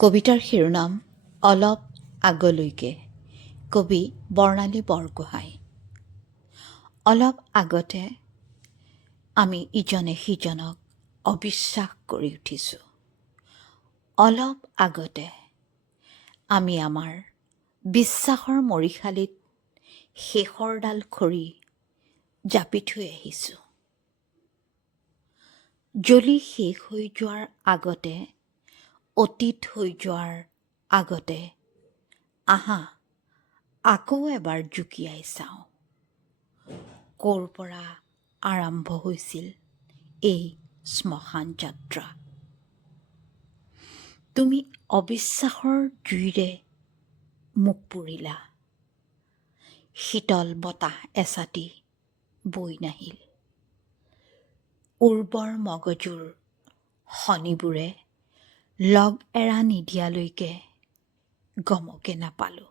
কবিতাৰ শিৰোনাম অলপ আগলৈকে। কবি বৰ্ণালী বৰগোহাঁই। অলপ আগতে আমি ইজনে সিজনক অবিশ্বাস কৰি উঠিছোঁ। অলপ আগতে আমি আমাৰ বিশ্বাসৰ মৰিশালীত শেষৰডাল খৰি জাপি থৈ আহিছোঁ। জ্বলি শেষ হৈ যোৱাৰ আগতে, অতীত হৈ যোৱাৰ আগতে, আহা আকৌ এবাৰ জুকিয়াই চাওঁ, ক'ৰ পৰা আৰম্ভ হৈছিল এই শ্মশান যাত্ৰা। তুমি অবিশ্বাসৰ জুইৰে মোক পুৰিলা, শীতল বতাহ এচাতি বৈ নাহিল। উৰ্বৰ মগজুৰ শনিবোৰে লগ এৰা নিদিয়ালৈকে গমকে নাপালোঁ,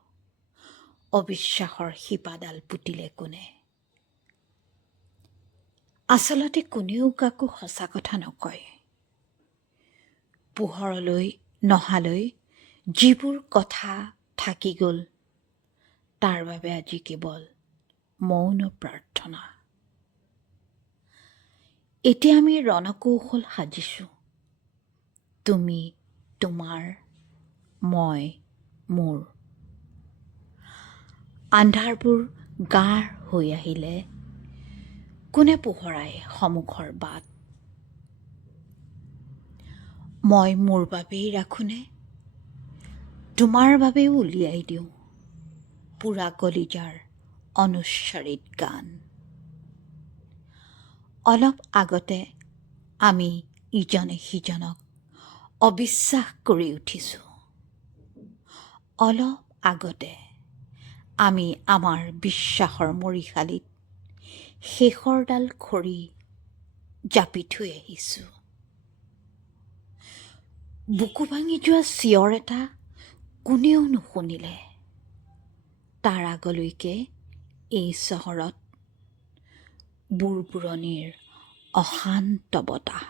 অবিশ্বাসৰ শিপাডাল পুতিলে কোনে। আচলতে কোনেও কাকো সঁচা কথা নকয়। পোহৰলৈ নহালৈ যিবোৰ কথা থাকি গ'ল, তাৰ বাবে আজি কেৱল মৌন প্ৰাৰ্থনা। এতিয়া আমি ৰণকৌশল সাজিছোঁ, তুমি তোমাৰ, মই মোৰ। আন্ধাৰবোৰ গাঢ় হৈ আহিলে কোনে পোহৰাই সন্মুখৰ বাট। মই মোৰ বাবেই ৰাখোঁনে তোমাৰ বাবেও উলিয়াই দিওঁ পুৰা কলিজাৰ অনুচ্চাৰিত গান। অলপ আগতে আমি ইজনে সিজনক অবিশ্বাস কৰি উঠিছোঁ। অলপ আগতে আমি আমাৰ বিশ্বাসৰ মৰিশালীত শেষৰডাল খৰি জাপি থৈ আহিছোঁ। বুকু ভাঙি যোৱা চিঞৰ এটা কোনেও নুশুনিলে, তাৰ আগলৈকে এই চহৰত বুৰবুৰণিৰ অশান্ত বতাহ।